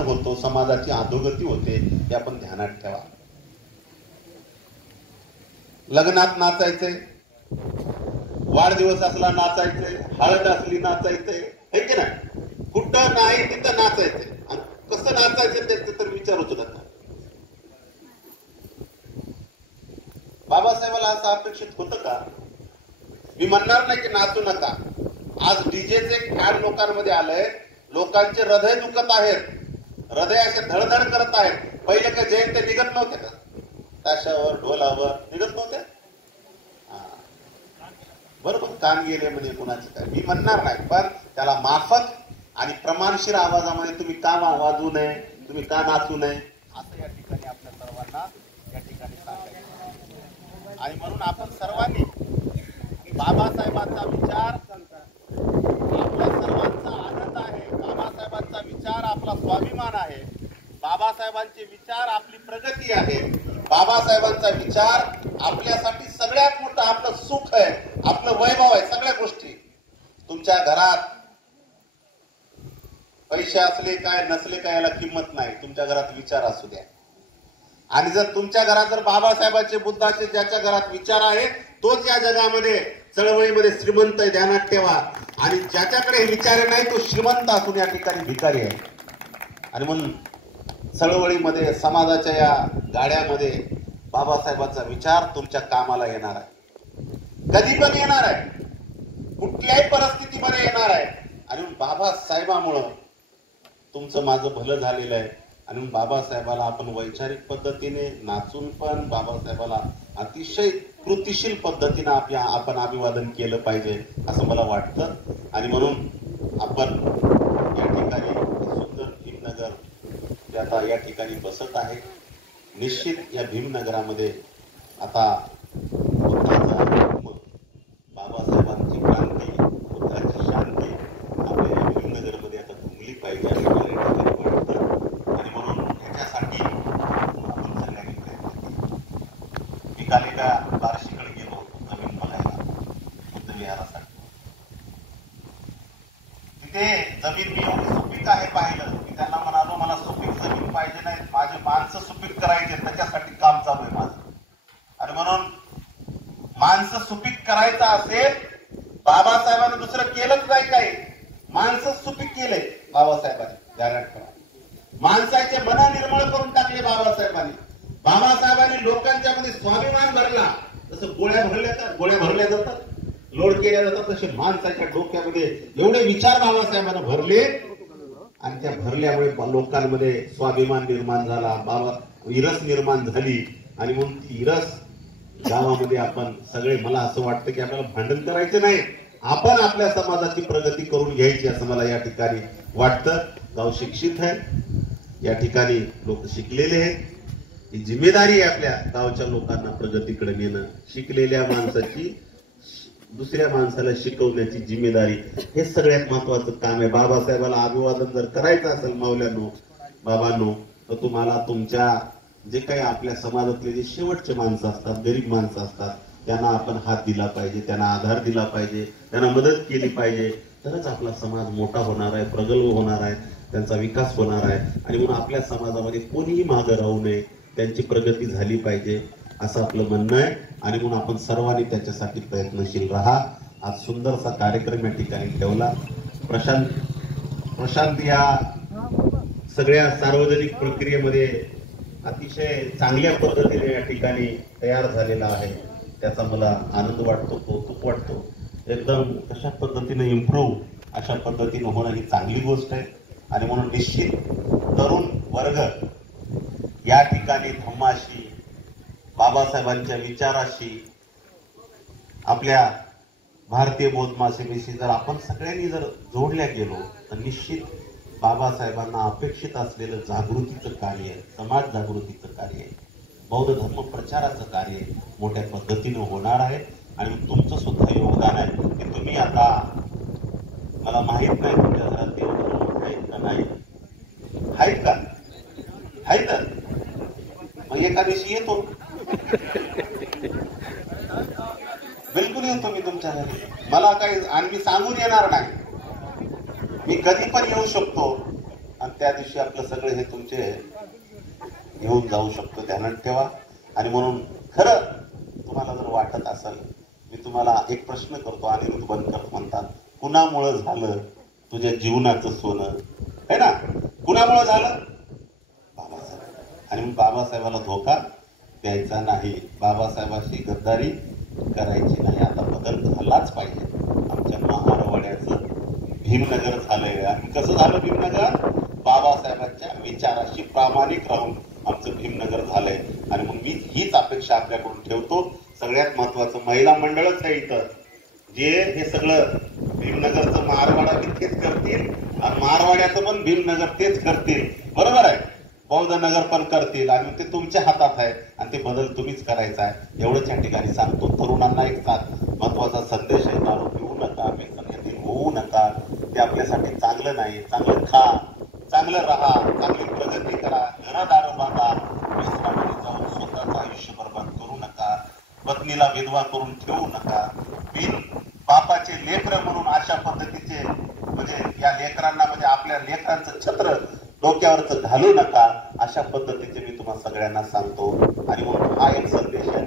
होतो, समाजाची अधोगती होते, हे आपण ध्यानात ठेवा. लग्नात नाचायचंय, वाढदिवस असला नाचायचंय, हळद असली नाचायचंय, हे की नाही? कुठं नाही तिथं नाचायचंय. कसं नाचायचं त्याचं तर विचारूच नका. बाबासाहेबाला असं अपेक्षित होतं का? मी म्हणणार नाही की नाचू नका. आज डीजेचे फॅड लोकांमध्ये आलंय, लोकांचे हृदय दुखत आहेत, हृदय असे धडधड करत आहेत. पहिले काय जयंती निघत नव्हते का? ताशावर ढोलावर निघत नव्हते. बरोबर, काम गेले म्हणजे कुणाचं काय मी म्हणणार नाही, पण त्याला माफक आणि प्रमाणशीर आवाजामध्ये तुम्ही का वाजवू नये, तुम्ही का नाचू नये, असं या ठिकाणी आपल्या सर्वांना या ठिकाणी सांगायचं. आणि म्हणून आपण सर्वांनी बाबासाहेबांचा विचार आपल्या सर्वांचा आनंद आहे, बाबासाहेबांचा विचार आपला स्वाभिमान आहे, बाबासाहेबांचे विचार आपली प्रगती आहे, बाबासाहेबांचा विचार आपल्यासाठी सगळ्यात मोठं आपलं सुख आहे, आपलं वैभव आहे. सगळ्या गोष्टी तुमच्या घरात पैसे असले काय नसले काय याला किंमत नाही, तुमच्या घरात विचार असू द्या. आणि जर तुमच्या घरात जर बाबासाहेबांचे बुद्धाचे ज्याच्या घरात विचार आहे तोच या जगामध्ये चळवळीमध्ये श्रीमंत आहे, ध्यानात ठेवा. आणि ज्याच्याकडे विचार नाही तो श्रीमंत असून या ठिकाणी भिकारी आहे. आणि म्हणून चळवळीमध्ये समाजाच्या या गाड्यामध्ये बाबासाहेबांचा विचार तुमच्या कामाला येणार आहे, कधी पण येणार आहे, कुठल्याही परिस्थितीमध्ये येणार आहे. आणि बाबासाहेबामुळं तुमचं माझं भलं झालेलं आहे. आणि बाबासाहेबाला आपण वैचारिक पद्धतीने नाचून पण बाबासाहेबाला अतिशय कृतिशील पद्धतीने आपण अभिवादन केलं पाहिजे असं मला वाटतं. आणि म्हणून आपण या ठिकाणी सुंदर भीमनगर आता या ठिकाणी बसत आहे. निश्चित या भीमनगरामध्ये आता बाबासाहेबांची क्रांती, बुद्धाची शांती आपल्या या भीमनगरमध्ये आता घुमली पाहिजे असं मला या ठिकाणी वाटतं. आणि म्हणून त्याच्यासाठी आपण सगळ्यांनी प्रयत्न केले. मी काल एका बार्शीकडे गेलो होतो जमीन बघायला, बुद्ध विहारासाठी. तिथे जमीन मी एवढी सुपीक आहे पाहिलं की त्यांना म्हणालो मला सुपीक जमीन पाहिजे नाही, माझे माणसं सुपीक करायचे, त्याच्यासाठी काम चालू आहे माझं. आणि म्हणून माणसं सुपीक करायचं असेल, बाबासाहेबांनी दुसरं केलंच नाही काही, माणसं सुपीक केले बाबासाहेबांनी. माणसाचे मन निर्मळ करून टाकले बाबासाहेबांनी. बाबासाहेबांनी लोकांच्या मध्ये स्वाभिमान भरला. जसं गोळ्या भरल्या जातात, लोड केल्या जातात, तसे माणसाच्या डोक्यामध्ये एवढे विचार बाबासाहेबांना भरले. आणि त्या भरल्यामुळे लोकांमध्ये स्वाभिमान निर्माण झाला, इरस निर्माण झाली. आणि म्हणून ती इरस गावामध्ये आपण सगळे, मला असं वाटतं की आपल्याला भांडण करायचं नाही, आपण आपल्या समाजाची प्रगती करून घ्यायची असं मला या ठिकाणी वाटतं. गाव शिक्षित आहे, या ठिकाणी लोक शिकलेले आहेत. ही जिम्मेदारी आहे आपल्या गावच्या लोकांना प्रगतीकडे नेणं. शिकलेल्या माणसाची दुसऱ्या माणसाला शिकवण्याची जिम्मेदारी, हे सगळ्यात महत्वाचं काम आहे. बाबासाहेबाला अभिवादन जर करायचं असेल माऊल्यांनो, बाबांनो, तर तुम्हाला तुमच्या जे काही आपल्या समाजातले जे शेवटचे माणसं असतात, गरीब माणसं असतात, त्यांना आपण हात दिला पाहिजे, त्यांना आधार दिला पाहिजे, त्यांना मदत केली पाहिजे. तरच आपला समाज मोठा होणार आहे, प्रगल्भ होणार आहे, त्यांचा विकास होणार आहे. आणि म्हणून आपल्या समाजामध्ये कोणीही मागं राहू नये, त्यांची प्रगती झाली पाहिजे असं आपलं म्हणणं आहे. आणि म्हणून आपण सर्वांनी त्याच्यासाठी प्रयत्नशील राहा. आज सुंदरसा कार्यक्रम या ठिकाणी ठेवला. प्रशांत या सगळ्या सार्वजनिक प्रक्रियेमध्ये अतिशय चांगल्या पद्धतीने या ठिकाणी तयार झालेला आहे. त्याचा मला आनंद वाटतो, कौतुक वाटतो. एकदम कशा पद्धतीने इम्प्रूव्ह अशा पद्धतीने होणं ही चांगली गोष्ट आहे. आणि म्हणून निश्चित तरुण वर्ग या ठिकाणी धम्माशी, बाबासाहेबांच्या विचाराशी, आपल्या भारतीय बौद्ध महासभेशी जर आपण सगळ्यांनी जर जोडल्या गेलो तर निश्चित बाबासाहेबांना अपेक्षित असलेलं जागृतीचं कार्य, समाज जागृतीचं कार्य, बौद्ध धर्म प्रचाराचं कार्य मोठ्या पद्धतीनं होणार आहे. आणि तुमचं सुद्धा योगदान आहे की तुम्ही आता, मला माहित नाही तुमच्या घरात देवधर्म आहेत का नाही, आहेत का? आहेत. मग एका दिवशी येतो, बिलकुल येतो मी तुमच्या घरी. मला काही आणि मी सांगून येणार नाही, मी कधी पण येऊ शकतो. आणि त्या दिवशी आपलं सगळं हे तुमचे घेऊन जाऊ शकतो, ध्यानात ठेवा. आणि म्हणून खरं तुम्हाला जर वाटत असेल, मी तुम्हाला एक प्रश्न करतो, अनिरुद्ध बनकर म्हणतात, कुणामुळं झालं तुझ्या जीवनाचं सोनं, है ना? कुणामुळं झालं? बाबासाहेब. आणि मग बाबासाहेबाला धोका द्यायचा नाही, बाबासाहेबाशी गद्दारी करायची नाही. आता बदल झालाच पाहिजे. आमच्या महारवाड्याचं भीमनगर झालंय. आणि कसं झालं भीमनगर? बाबासाहेबांच्या विचाराशी प्रामाणिक राहून आमचं भीमनगर झालंय. आणि मग मी हीच अपेक्षा आपल्याकडून ठेवतो. सगळ्यात महत्वाचं महिला मंडळच आहे इथं, जे हे सगळं भीमनगरचं मारवाडा तेच करतील आणि मारवाड्याचं पण भीमनगर तेच करतील, बरोबर आहे. बौद्ध नगर पण करतील आणि ते तुमच्या हातात आहे आणि ते बदल तुम्हीच करायचा आहे. एवढंच या ठिकाणी सांगतो. तरुणांना एक महत्वाचा संदेश आहे, दारू पिऊ नका, व्यसनाधीन होऊ नका, ते आपल्यासाठी चांगलं नाही. चांगलं खा, चांगलं राहा, चांगली प्रगती करा, घरदार बांधा, व्यसनामध्ये जाऊन स्वतःचं आयुष्य बर्बाद करू नका, पत्नीला विधवा करून ठेवू नका, बिन बापाचे लेकर म्हणून अशा पद्धतीचे म्हणजे या लेकरांना म्हणजे आपल्या लेकरांचं छत्र डोक्यावरच घालू नका, अशा पद्धतीचे मी तुम्हाला सगळ्यांना सांगतो. आणि मग हा एक संदेश या